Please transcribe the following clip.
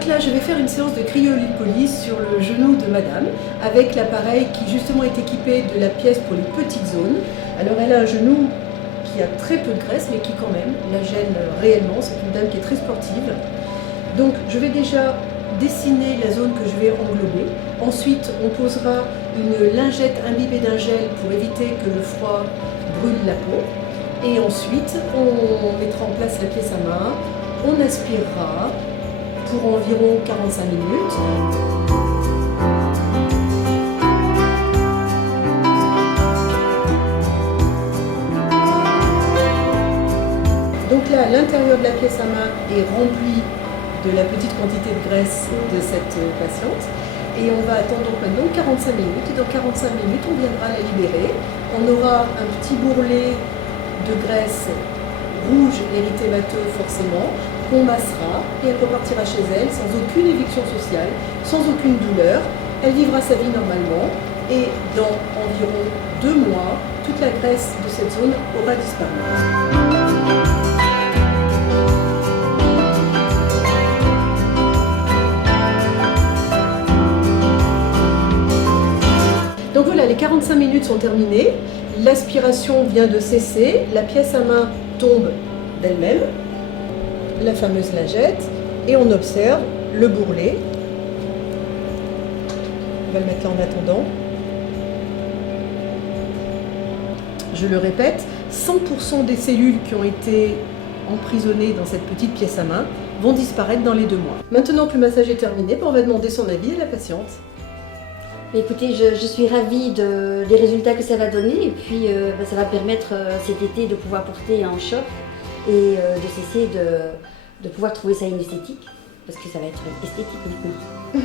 Donc là, je vais faire une séance de cryolipolyse sur le genou de madame avec l'appareil qui justement est équipé de la pièce pour les petites zones. Alors elle a un genou qui a très peu de graisse mais qui quand même la gêne réellement. C'est une dame qui est très sportive. Donc je vais déjà dessiner la zone que je vais englober. Ensuite, on posera une lingette imbibée d'un gel pour éviter que le froid brûle la peau. Et ensuite, on mettra en place la pièce à main, on aspirera pour environ 45 minutes. Donc là, l'intérieur de la pièce à main est rempli de la petite quantité de graisse de cette patiente. Et on va attendre donc maintenant 45 minutes. Et dans 45 minutes, on viendra la libérer. On aura un petit bourrelet de graisse rouge érythémateux forcément, qu'on massera et elle repartira chez elle sans aucune éviction sociale, sans aucune douleur. Elle vivra sa vie normalement et dans environ 2 mois, toute la graisse de cette zone aura disparu. Donc voilà, les 45 minutes sont terminées, l'aspiration vient de cesser, la pièce à main tombe d'elle-même, la fameuse lingette, et on observe le bourrelet. On va le mettre là en attendant. Je le répète, 100% des cellules qui ont été emprisonnées dans cette petite pièce à main vont disparaître dans les 2 mois. Maintenant que le massage est terminé, on va demander son avis à la patiente. Écoutez, je suis ravie des résultats que ça va donner et puis ça va permettre cet été de pouvoir porter un shop et de cesser de pouvoir trouver ça inesthétique parce que ça va être esthétique maintenant.